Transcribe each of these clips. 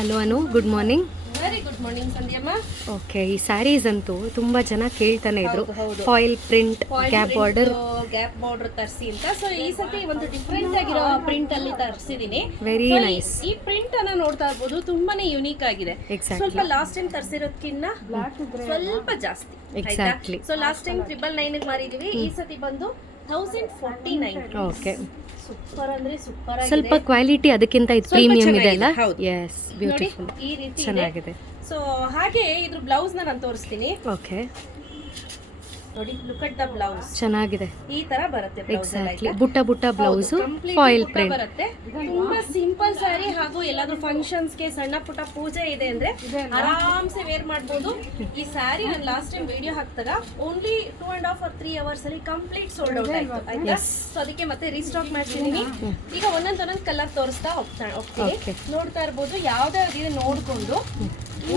Hello Anu, good morning. Very good morning ಸಂಧ್ಯಮ್ಮ. Okay, ಈ sarees ಅಂತೂ ತುಂಬಾ ಜನ ಕೇಳ್ತಾನೆ ಇದ್ರು. ಫಾಯಿಲ್ ಪ್ರಿಂಟ್, ಗ್ಯಾಪ್ ಬಾರ್ಡರ್ ತರಿಸಿ ಅಂತ. ಸೊ ಈ ಸತಿ ಒಂದು ಡಿಫ್ರೆಂಟ್ ಆಗಿರೋ ಪ್ರಿಂಟ್ ಅಲ್ಲಿ ತರಿಸಿದೀನಿ. Very nice. ಈ ಪ್ರಿಂಟ್ ಅನ್ನ ನೋಡ್ತಾ ಇರ್ಬೋದು, ತುಂಬಾನೇ ಯುನೀಕ್ ಆಗಿದೆ. ಸ್ವಲ್ಪ ಲಾಸ್ಟ್ ಟೈಮ್ ತರಿಸಿರೋದಕ್ಕಿಂತ ಸ್ವಲ್ಪ ಜಾಸ್ತಿ. ಎಕ್ಸಾಕ್ಟ್ಲಿ. ಸೊ ಲಾಸ್ಟ್ ಟೈಮ್ 999 ಮಾರಿದೀವಿ, ಈ ಸತಿ ಬಂದು 1049. ಓಕೆ, ಸೂಪರ್ ಅಂದ್ರೆ ಸೂಪರ್ ಆಗಿದೆ. ಸ್ವಲ್ಪ ಕ್ವಾಲಿಟಿ ಅದಕ್ಕಿಂತ ಇದು ಪ್ರೀಮಿಯಂ ಇದೆ ಅಲ್ಲ? ಎಸ್, ಬ್ಯೂಟಿಫುಲ್, ಈ ರೀತಿ ಚೆನ್ನಾಗಿದೆ. ಸೊ ಹಾಗೆ ಇದ್ರ ಬ್ಲೌಸ್ ನಾನು ತೋರಿಸ್ತೀನಿ. ಓಕೆ, ನೋಡಿ, ಲುಕ್ ಅಟ್ ದ ಬ್ಲೌಸ್. ಚೆನ್ನಾಗಿದೆ. ಈ ತರ ಬರುತ್ತೆ ಬ್ಲೌಸ್. ಎಕ್ಸಾಕ್ಟ್ಲಿ, ಬುಟ್ಟ ಬುಟ್ಟ ಬ್ಲೌಸ್, ಫಾಯಿಲ್ ಪ್ರಿಂಟ್ ಬರುತ್ತೆ. ತುಂಬಾ ಸಿಂಪಲ್ ಸ್ಯಾರಿ. ಹಾಗೂ ಎಲ್ಲಾದ್ರೂ ಫಂಕ್ಷನ್ಸ್ ಗೆ ಸಣ್ಣ ಪುಟ್ಟ ಪೂಜೆ ಇದೆ ಅಂದ್ರೆ ಆರಾಮ್ಸೆ ವೇರ್ ಮಾಡಬಹುದು. ಈ ಸ್ಯಾರಿ ನಾನು ಲಾಸ್ಟ್ ಟೈಮ್ ವಿಡಿಯೋ ಹಾಕ್ದಾಗ ಓನ್ಲಿ 2.5 or 3 hours ಅಲ್ಲಿ ಕಂಪ್ಲೀಟ್ ಸೋಲ್ಡ್ ಔಟ್ ಆಯ್ತು. ಆಯ್ತಾ? ಸೊ ಅದಕ್ಕೆ ಮತ್ತೆ ರೀಸ್ಟಾಕ್ ಮಾಡ್ತಿದೀನಿ. ಈಗ ಒಂದೊಂದೊಂದೊಂದು ಕಲರ್ ತೋರಿಸ್ತಾ ಹೋಗ್ತೀನಿ. ನೋಡ್ತಾ ಇರ್ಬೋದು, ಯಾವ್ದಾವ್ದಿದೆ ನೋಡ್ಕೊಂಡು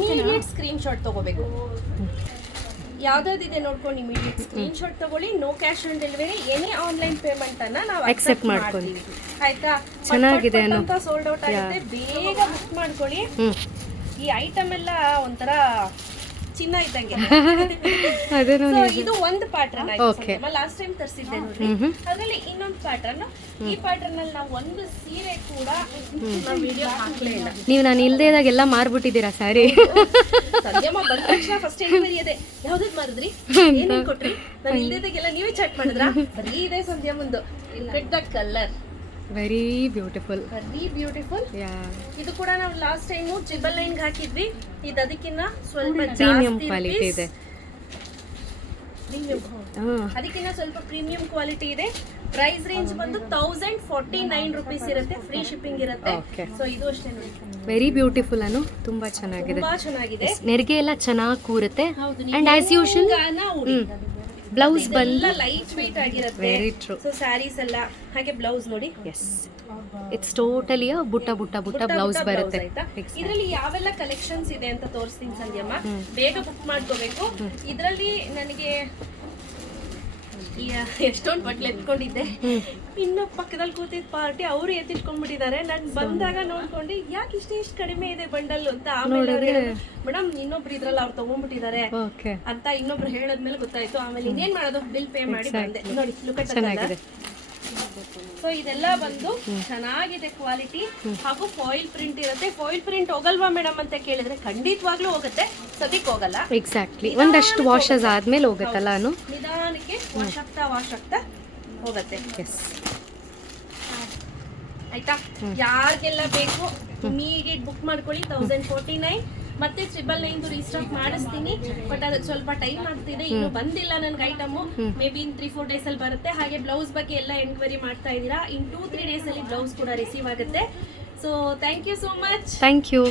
ಇಮಿಡಿಯೇಟ್ ಸ್ಕ್ರೀನ್ ಶಾಟ್ ತಗೋಬೇಕು. ಯಾವ್ದಾವ್ದಿದೆ ನೋಡ್ಕೊಂಡು ಇಮಿಡಿಯೇಟ್ ಸ್ಕ್ರೀನ್ ಶಾಟ್ ತಗೊಳ್ಳಿ. No cash on delivery, any online payment ಅನ್ನ ನಾವು ಅಕ್ಸೆಪ್ಟ್ ಮಾಡ್ತೀವಿ. ಆಯ್ತಾ? ಚೆನ್ನಾಗಿದೆ ಅಂತ ಸೋಲ್ಡ್ ಔಟ್ ಆಗುತ್ತೆ. ಬೇಗ ಬುಕ್ ಮಾಡ್ಕೊಳ್ಳಿ. ಈ ಐಟಮ್ ಎಲ್ಲ ಒಂಥರ ಚಿನ್ನ ಇದ್ದಂಗೆ. So, ಇದು ಒಂದು ಪ್ಯಾಟರ್ನ್ ಆಯ್ತು. ಲಾಸ್ಟ್ ಟೈಮ್ ತರಿಸಿದ್ದೆ ನೋಡ್ರಿ, ಅದ್ರಲ್ಲಿ ಇನ್ನೊಂದು ಪ್ಯಾಟರ್ನ್. ಈ ಪ್ಯಾಟರ್ನ್ ಅಲ್ಲಿ ನಾವು ಒಂದು ಸೀರೆ ಕೂಡ ವಿಡಿಯೋ ಹಾಕ್ಲೇ ಇಲ್ಲ. ನೀವು ನಾನು ಇಲ್ದೇ ಇದಾಗೆಲ್ಲ ಮಾರ್ಬಿಟ್ಟಿದ್ದೀರಾ ಸ್ಯಾರಿ. ಸದ್ಯಮ್ಮ ಬಂದ ತಕ್ಷಣ ಫಸ್ಟ್ ಬರೀ ಯಾವ್ದದ್ ಮಾರಿದ್ರಿ, ಏನೇನ್ ಕೊಟ್ರಿ, ನಾನು ಇಲ್ದೇದಾಗೆಲ್ಲ ನೀವೇ ಚಾಟ್ ಮಾಡಿದ್ರಾ? ಬರೀ ಇದೆ ಸಂಧ್ಯಾ ಮುಂದು. Red the colour, very beautiful, very beautiful. ಇದು ಕೂಡ ನಾವು ಲಾಸ್ಟ್ ಟೈಮ್ 999 ಹಾಕಿದ್ವಿ. ಇದು ಅದಕ್ಕಿಂತ ಸ್ವಲ್ಪ ಪ್ರೀಮಿಯಂ ಕ್ವಾಲಿಟಿ ಇದೆ. ಅದಕ್ಕಿಂತ ಸ್ವಲ್ಪ ಪ್ರೀಮಿಯಂ ಕ್ವಾಲಿಟಿ ಇದೆ. ಪ್ರೈಸ್ ರೇಂಜ್ ಬಂದು 1049 rupees ಇರುತ್ತೆ. ಫ್ರೀ ಶಿಪ್ಪಿಂಗ್ ಇರುತ್ತೆ. ಸೊ ಇದು ಅಷ್ಟೇ ನೋಡಿ, ವೆರಿ ಬ್ಯೂಟಿಫುಲ್ ಅನು, ತುಂಬಾ ಚೆನ್ನಾಗಿದೆ. ತುಂಬಾ ಚೆನ್ನಾಗಿದೆ. ನೆರಿಗೆ ಎಲ್ಲ ಚೆನ್ನಾಗಿ ಕೂರುತ್ತೆ. ಅಂಡ್ ಆಸ್ ಯೂಶುವಲ್ ಬ್ಲೌಸ್ ಬಂದು ಲೈಟ್ ವೇಟ್ ಆಗಿರುತ್ತೆ. Very true. ಸೊ ಸ್ಯಾರೀಸ್ ಎಲ್ಲ ಹಾಗೆ ಬ್ಲೌಸ್ ನೋಡಿ. ಎಸ್, ಇಟ್ಸ್ ಟೋಟಲಿ ಬುಟ್ಟ ಬುಟ್ಟ ಬುಟ್ಟ ಬ್ಲೌಸ್ ಬರುತ್ತೆ. ಇದರಲ್ಲಿ ಯಾವೆಲ್ಲ ಕಲೆಕ್ಷನ್ಸ್ ಇದೆ ಅಂತ ತೋರಿಸ್ತೀನಿ ಸಂಧ್ಯಮ್ಮ. ಬೇಗ ಬುಕ್ ಮಾಡ್ಕೋಬೇಕು. ಇದರಲ್ಲಿ ನನಗೆ ಎಷ್ಟೊಂದು ಬಟ್ಲು ಎತ್ಕೊಂಡಿದ್ದೆ. ಇನ್ನು ಪಕ್ಕದಲ್ಲಿ ಕೂತಿದ್ದ ಪಾರ್ಟಿ ಅವರು ಎತ್ತಿಟ್ಕೊಂಡ್ಬಿಟ್ಟಿದ್ದಾರೆ. ನಾನು ಬಂದಾಗ ನೋಡ್ಕೊಂಡು ಯಾಕೆ ಇಷ್ಟು ಕಡಿಮೆ ಇದೆ ಬಂಡಲ್ ಅಂತ. ಆಮೇಲೆ ಮೇಡಮ್ ಇನ್ನೊಬ್ರು ಇದ್ರಲ್ಲ ಅವ್ರು ತಗೊಂಡ್ಬಿಟ್ಟಿದ್ದಾರೆ ಅಂತ ಇನ್ನೊಬ್ರು ಹೇಳದ್ಮೇಲೆ ಗೊತ್ತಾಯ್ತು. ಆಮೇಲೆ ಇನ್ನೇನ್ ಮಾಡೋದು, ಬಿಲ್ ಪೇ ಮಾಡಿ ಬಂದೆ. ನೋಡಿ, ಚೆನ್ನಾಗಿದೆ. ಸೊ ಇದೆಲ್ಲ ಬಂದು ಚೆನ್ನಾಗಿದೆ ಕ್ವಾಲಿಟಿ. ಹಾಗೂ ಫಾಯಿಲ್ ಪ್ರಿಂಟ್ ಇರುತ್ತೆ. ಫಾಯಿಲ್ ಪ್ರಿಂಟ್ ಹೋಗಲ್ವಾ ಮೇಡಮ್ ಅಂತ ಕೇಳಿದ್ರೆ ಖಂಡಿತವಾಗ್ಲೂ ಹೋಗುತ್ತೆ, ಸದ್ಯಕ್ಕೆ ಹೋಗಲ್ಲ. ಎಕ್ಸಾಕ್ಟ್ಲಿ, ಒಂದಷ್ಟು ವಾಶಸ್ ಆದ್ಮೇಲೆ ಹೋಗುತ್ತಲ್ಲ ಅನು, ನಿಧಾನಕ್ಕೆ ವಾಶ್ ಆಗ್ತಾ ಹೋಗುತ್ತೆ. ಆಯ್ತಾ? ಯಾರಿಗೆಲ್ಲ ಬೇಕು ಇಮಿಡಿಯೇಟ್ ಬುಕ್ ಮಾಡ್ಕೊಳ್ಳಿ. 1049. ಮತ್ತೆ 999 ರೀಸ್ಟಾಕ್ ಮಾಡಿಸ್ತೀನಿ. ಬಟ್ ಅದಕ್ಕೆ ಸ್ವಲ್ಪ ಟೈಮ್ ಆಗ್ತಿದೆ, ಇನ್ನು ಬಂದಿಲ್ಲ ನನ್ಗೆ item. May be in 3-4 days ಅಲ್ಲಿ ಬರುತ್ತೆ. ಹಾಗೆ ಬ್ಲೌಸ್ ಬಗ್ಗೆ ಎಲ್ಲ ಎನ್ಕ್ವೈರಿ ಮಾಡ್ತಾ ಇದ್ದೀರಾ. ಇನ್ 2-3 days ಅಲ್ಲಿ ಬ್ಲೌಸ್ ಕೂಡ ರಿಸೀವ್ ಆಗುತ್ತೆ. So thank you so much. Thank you.